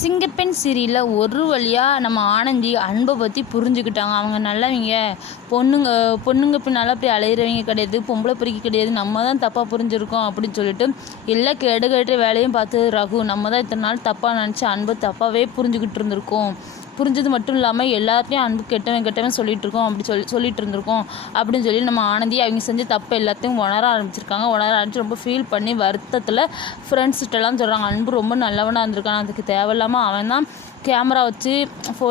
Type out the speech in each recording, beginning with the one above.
சிங்கப்பெண் சீரியலில் ஒரு வழியாக நம்ம ஆனந்தி அன்பை பற்றி புரிஞ்சுக்கிட்டாங்க. அவங்க நல்லவங்க, பொண்ணுங்க பின்னால் அப்படி அலையிறவங்க கிடையாது, பொம்பளை பொறுக்கி கிடையாது, நம்ம தான் தப்பாக புரிஞ்சுருக்கோம் அப்படின்னு சொல்லிட்டு எல்லா கேடுகட்ட வேலையும் பார்த்து ரகு நம்ம தான் இத்தனை நாள் தப்பாக நினச்சி அன்பை தப்பாகவே புரிஞ்சுக்கிட்டு இருந்திருக்கோம். புரிஞ்சது மட்டும் இல்லாமல் எல்லாத்தையும் அன்பு கெட்டவன் சொல்லிட்டு இருக்கோம் அப்படி சொல்லிட்டு இருந்திருக்கோம் அப்படின்னு சொல்லி நம்ம ஆனந்தி அவங்க செஞ்ச தப்பு எல்லாத்தையும் உணர ஆரம்பிச்சிருக்காங்க. உணர ஆரம்பிச்சு ரொம்ப ஃபீல் பண்ணி வருத்தத்தில் ஃப்ரெண்ட்ஸ்கிட்டலாம் சொல்கிறாங்க, அன்பு ரொம்ப நல்லவனாக இருந்திருக்கான், அதுக்கு தேவையில்லாமல் அவன் தான் கேமரா வச்சு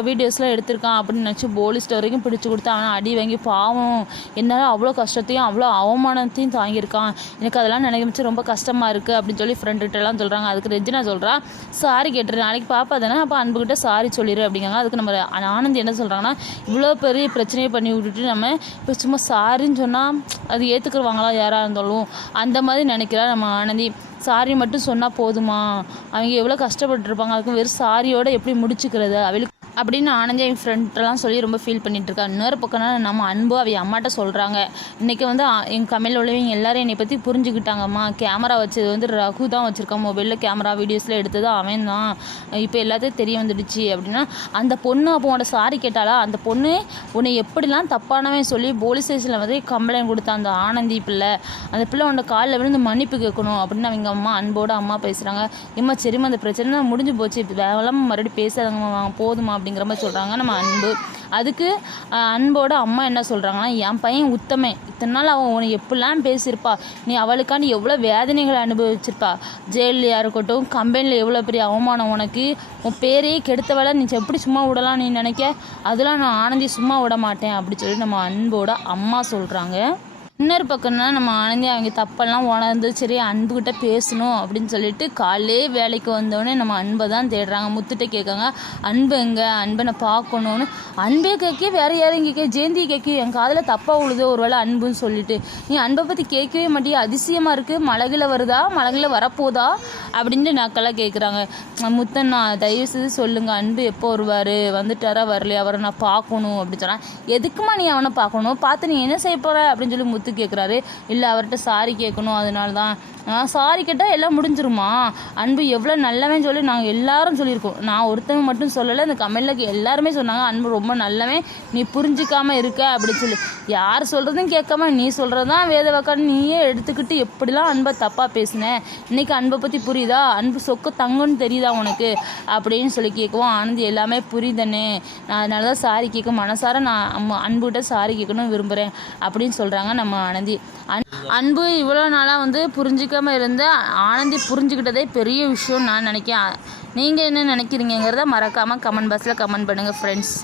வீடியோஸ்லாம் எடுத்திருக்கான் அப்படின்னு நினச்சி போலீஸ்ட்டு வரைக்கும் பிடிச்சி கொடுத்து அவனை அடி வாங்கி பாவம் என்னால் அவ்வளோ கஷ்டத்தையும் அவ்வளோ அவமானத்தையும் தாங்கியிருக்கான், எனக்கு அதெல்லாம் நினைக்க ரொம்ப கஷ்டமாக இருக்குது அப்படின்னு சொல்லி ஃப்ரெண்டுகிட்டலாம் சொல்கிறாங்க. அதுக்கு ரெஜினா சொல்கிறா, சாரி கேட்டுரு, நாளைக்கு பாப்பா தானே, அப்போ அன்புக்கிட்ட சாரி சொல்லிடு அப்படிங்காங்க. அதுக்கு நம்ம ஆனந்தி என்ன சொல்கிறாங்கன்னா, இவ்வளோ பெரிய பிரச்சனையை பண்ணி விட்டுட்டு நம்ம இப்போ சும்மா சாரின்னு சொன்னால் அது ஏற்றுக்குருவாங்களா யாராக இருந்தாலும், அந்த மாதிரி நினைக்கிறா நம்ம ஆனந்தி. சாரி மட்டும் சொன்னால் போதுமா, அவங்க எவ்வளோ கஷ்டப்பட்டுருப்பாங்க, அதுக்கு வெறும் சாரியோடு எப்படி முடிச்சுக்கிறது அவளுக்கு அப்படின்னு ஆனந்தி அவங்க ஃப்ரெண்ட்லாம் சொல்லி ரொம்ப ஃபீல் பண்ணிகிட்ருக்கா. இன்னொரு பக்கம்னா நம்ம அன்பு அவங்க அம்மாட்ட சொல்கிறாங்க, இன்றைக்கி வந்து எங்கள் கம்மியில் உள்ளவங்க எல்லோரும் என்னை பற்றி புரிஞ்சுக்கிட்டாங்கம்மா, கேமரா வச்சது வந்து ரகு தான் வச்சுருக்கான், மொபைலில் கேமரா வீடியோஸில் எடுத்தது அவன் தான், இப்போ எல்லாத்தையும் தெரிய வந்துடுச்சு அப்படின்னா அந்த பொண்ணு அப்போ உன்னோட சாரி கேட்டாலா, அந்த பொண்ணு உன்னை எப்படிலாம் தப்பானவன் சொல்லி போலீஸ் ஸ்டேஷனில் வந்து கம்ப்ளைண்ட் கொடுத்தா அந்த ஆனந்தி பிள்ளை, அந்த பிள்ளை உன்னோட காலில் விழுந்து மன்னிப்பு கேட்கணும் அப்படின்னு அவங்க அம்மா அன்போட அம்மா பேசுகிறாங்க. இம்மா சரிம்மா அந்த பிரச்சனை முடிஞ்சு போச்சு, இப்போ வேலைமா மறுபடியும் பேசாதங்கம்மா போதுமா அப்படிங்கிற மாதிரி சொல்கிறாங்க நம்ம அன்பு. அதுக்கு அன்போட அம்மா என்ன சொல்கிறாங்கன்னா, என் பையன் உத்தமே, இத்தனை நாள் அவன் உன்னை எப்படிலாம் பேசியிருப்பா, நீ அவளுக்காண்டி எவ்வளோ வேதனைகளை அனுபவிச்சிருப்பா, ஜெயிலையாக இருக்கட்டும், கம்பெனியில் எவ்வளோ பெரிய அவமானம், உனக்கு உன் பேரையே கெடுத்தவளை நீ எப்படி சும்மா விடலாம் நீ நினைக்க, அதெல்லாம் நான் ஆனந்தி சும்மா விட மாட்டேன் அப்படி சொல்லி நம்ம அன்போட அம்மா சொல்கிறாங்க. இன்னொரு பக்கம்னா நம்ம ஆனந்தி அவங்க தப்பெல்லாம் உணர்ந்து சரி அன்புக்கிட்ட பேசணும் அப்படின்னு சொல்லிட்டு காலையே வேலைக்கு வந்தோடனே நம்ம அன்பை தான் தேடுறாங்க. முத்துட்ட கேட்காங்க, அன்பு எங்கே, அன்பை நான் பார்க்கணுன்னு. அன்பே கேட்க வேறு யாரும் கேட்க, ஜெயந்தி கேட்க, என் காதில் தப்பாக உழுது ஒரு வேளை அன்புன்னு சொல்லிட்டு, நீ அன்பை பற்றி கேட்கவே மாட்டியா, அதிசயமாக இருக்குது, மழகில் வருதா, மழகில் வரப்போதா அப்படின்ட்டு நாக்கெல்லாம் கேட்குறாங்க. முத்தண்ணா தயவு செய்து சொல்லுங்கள், அன்பு எப்போ வருவார், வந்துட்டாரா வரலையா, அவரை நான் பார்க்கணும் அப்படின்னு சொன்னால், எதுக்குமா நீ அவனை பார்க்கணும், பார்த்து நீ என்ன செய்ய போகிற அப்படின்னு சொல்லி முத்து கேட்குறாரு. இல்லை அவர்கிட்ட சாரி கேட்கணும், அதனால தான். சாரி கேட்டால் எல்லாம் முடிஞ்சிருமா, அன்பு எவ்வளோ நல்லவன் சொல்லி நாங்கள் எல்லாரும் சொல்லியிருக்கோம், நான் ஒருத்தவங்க மட்டும் சொல்லலை, இந்த கமெண்ட்ல எல்லாருமே சொன்னாங்க அன்பு ரொம்ப நல்லவன், நீ புரிஞ்சிக்காமல் இருக்க அப்படின்னு சொல்லி. யார் சொல்கிறதும் கேட்காம நீ சொல்கிறது தான் வேத வாக்கான்னு நீயே எடுத்துக்கிட்டு எப்படிலாம் அன்பை தப்பாக பேசினேன், இன்றைக்கி அன்பை பற்றி புரியுதா, அன்பு சொக்க தங்கன்னு தெரியுதா உனக்கு அப்படின்னு சொல்லி கேட்கவும், ஆனந்தி எல்லாமே புரியுதனே, நான் அதனால தான் சாரி கேட்க மனசார நான் அன்புகிட்ட சாரி கேட்கணும்னு விரும்புகிறேன் அப்படின்னு சொல்கிறாங்க நம்ம ஆனந்தி. அன்பு இவ்வளோ நாளாக வந்து புரிஞ்சிக்காமல் இருந்த ஆனந்தி புரிஞ்சுக்கிட்டதே பெரிய விஷயம் நான் நினைக்கிறேன். நீங்கள் என்ன நினைக்கிறீங்கிறத மறக்காமல் கமெண்ட் பாக்ஸில் கமெண்ட் பண்ணுங்கள் ஃப்ரெண்ட்ஸ்.